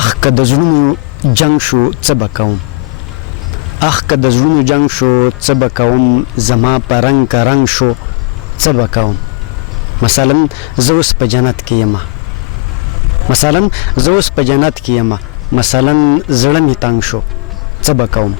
اخ که د زړونو جنگ شو څه به کوم اخ که د زړونو جنگ شو څه به کوم زما په رنگ که رنگ شو څه به کوم مثلا زه اوس په جنت کې یم مثلا زه اوس په جنت کې یم مثلا زړه مې تنګ شو څه به کوم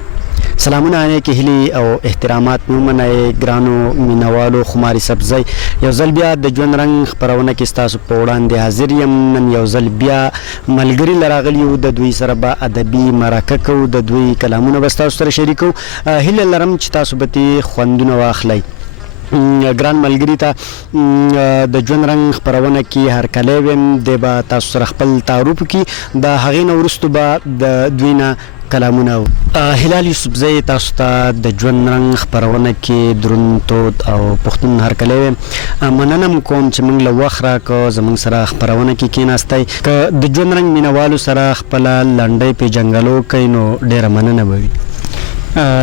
سلامونه علیکم هیلي او احترامات مو منئ ګرانو مینوالو خماري سبزی یو ځل بیا د ژوند رنګ خپرونه کې ستاسو په وړاندې حاضر یم نن یو ځل بیا ملګري لراغلي یو د دوی سره به ادبي مرکه کوو د دوی کلامونه به ستاسو سره شریکو هیله لرم چې تاسو به ترې خوندونه واخلئ ګران ملګري ته د ژوند رنګ خپرونه کې هرکلی ویم دی به تاسو سره خپل تعارف وکړي د هغې نه وروستو به د دوی نه کلامونه هلال یوسفزی تاسو ته د ژوند رنګ خپرونه کې دروند تود او پښتون هرکلی ویم مننه م کوم چې موږ له وخت راکړه زموږ سره خپرونه کې کېناستی که د ژوند رنګ مینوالو سره خپله لنډۍ پېژنګلو کوي نو ډېره مننه به وي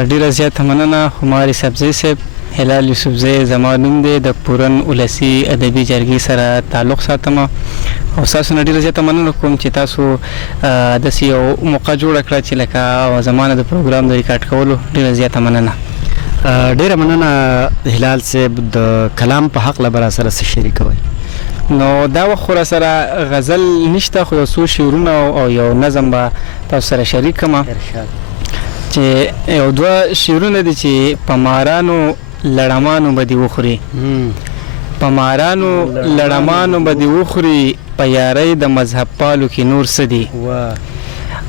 ډېره زیاته مننه خماري سبزی صاحب هلال یوسفزی زما نوم دی د پورن ولسي ادبي جرګې سره تعلق ساتم او تاسو نه ډېره زیاته مننه کوم چې تاسو داسې یو موقع جوړه کړه چې لکه زما نه د پروګرام د ریکارډ کولو ډېره زیاته مننه ډېره مننه هلال صاحب د کلام په حق له به راسره څه شریکوئ نو دا وخت خو راسره غزل نشته خو یو څو شعرونه او یو نظم به تاسو سره شریک کړم چې یو دوه شعرونه دي چې په مارانو لړمانو به دې وخوري په مارانو لړمانو به دې وخوري په یارۍ د مذهب پالو کې نور څه دي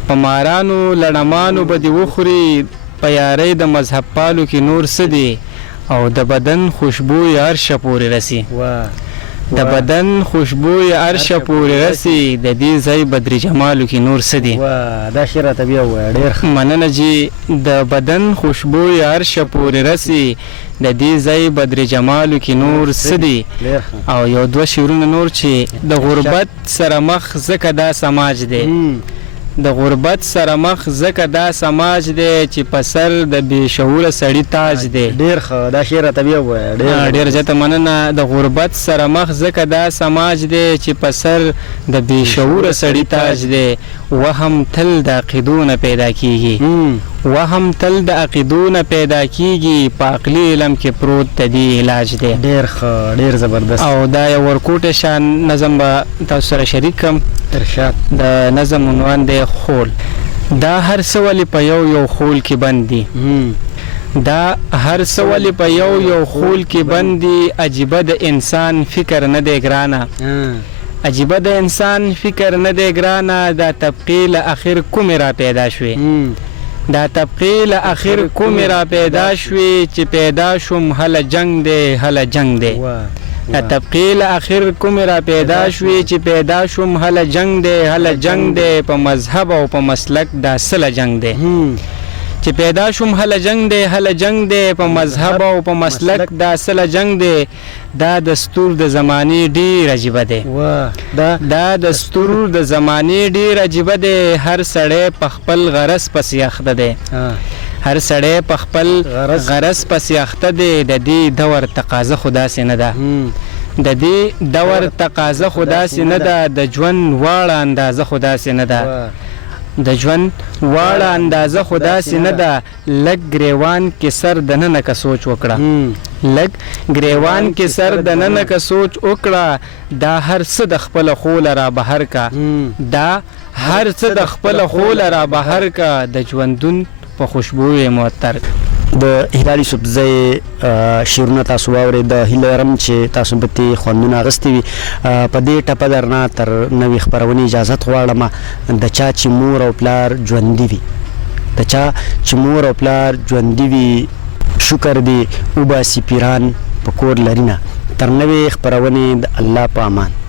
په مارانو لړمانو به دې وخوري په یارۍ د مذهب پالو کې نور څه دي او د بدن خوشبو یې عرشه پورې رسي د بدن خوشبو یې عرشه پورې رسي د دې ځای بدر جمالو کې نور څه دي دا شعر راته بیا ووایه ډېر مننه جي د بدن خوشبو یې عرشه پورې رسي د دې ځای بدر جمالو کې نور څه دي او یو دوه شعرونه نور چې د غربت سره مخ ځکه دا سماج دی د غربت سره مخ ځکه دا سماج دی چې په سر د بې شعوره سړي تاج دی ډېر ښه دا شعر راته بیا ووایه ډېر زیاته مننه د غربت سره مخ ځکه دا سماج دی چې په سر د بې شعوره سړي تاج دی وهم تل د عقیدو نه پیدا کیږي وهم تل د عقیدو نه پیدا کیږي په عقلي علم کې پروت د دې علاج دی ډېر ښه ډېر زبردست او دا یو ورکوټه شان نظم به تاسو سره شریک کړم ارشاد د نظم عنوان دی خول دا هر څه ولې په یو خول کې بند دي دا هر څه ولې په یو خول کې بند دي عجیبه د انسان فکر نه دی ګرانه عجیبه د انسان فکر نه دی ګرانه دا طبقې له اخر کومې را پیدا شوې دا طبقې له اخر کومې را پیدا شوې چې پیدا شوم هله جنگ دی هله جنگ دی دا طبقې له اخر کومې را پیدا شوې چې پیدا شوم هله جنگ دی هله جنگ دی په مذهب او په مسلک دا سله جنگ دی چې پیدا شوم هله جنگ دی هله جنگ دی په مذهب او په مسلک دا سله جنگ دی دا دستور د زمانې ډېر عجیبه دی دا دستور د زمانې ډېر عجیبه دی هر سړی په خپل غرض پسې اخته دی هر سړی په خپل غرض پسې اخته دی د دې دور تقاضا خو داسې نه ده د دې دور تقاضا خو داسې نه ده د ژوند واړه اندازه خو داسې نه ده د ژوند واړه اندازه خو داسې نه ده لږ ګریوان کې سر دننه که سوچ وکړه لږ ګریوان کې سر دننه که سوچ وکړه دا هر څه د خپله خوله را بهر کا دا هر څه د خپله خوله را بهر کا د ژوندون په خوشبو یې معطر د هلال یوسفزی شعرونه تاسو واورئ د هیله لرم چې تاسو به ترې خوندونه اخیستي وي په دې ټپه درنه تر نوې خپرونې اجازت غواړم د چا چې مور او پلار ژوندي وي د چا چې مور او پلار ژوندي وي شکر دی وباسي پیران په کور لري نه تر نوې خپرونې د الله په امان